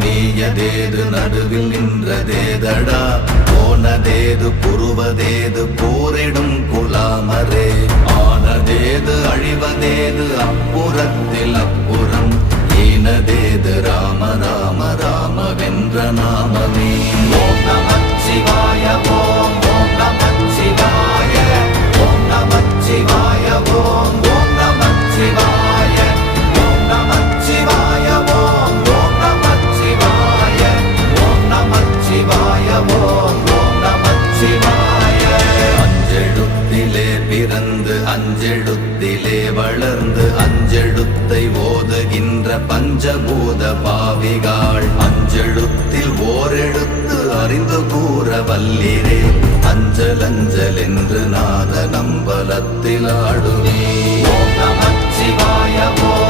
நீயதேது நடுவில் நின்றதேதடா போனதேது புருவதேது போரிடும் குலாமரே ஆனதேது அழிவதேது அப்புறத்தில் அப்புறம் ஈனதேது ராம ராம ராமவென்ற நாமமே ஓம் நமச்சிவாய ஓம் ஓம் நமச்சிவாய ஓம் நமச்சிவாய ஓம் ஓம் நமச்சிவாய ஓம் நமச்சிவாய ஓம் ஓம் நமச்சிவாய ஓம் நமச்சிவாய ஓம் ஓம் நமச்சிவாய அஞ்செழுத்திலே பிறந்து அஞ்செழுத்திலே வளர்ந்து அஞ்செழுத்தை ஓதுகின்ற பஞ்சபூத பாவிகாள் அஞ்செழுத்தில் ஓரெழுத்து அறிந்து கூற வல்லிரே அஞ்சல் அஞ்சல் என்று நாத நம்பலத்தில் ஆடுவே ஓம் நமச்சிவாய ஓம்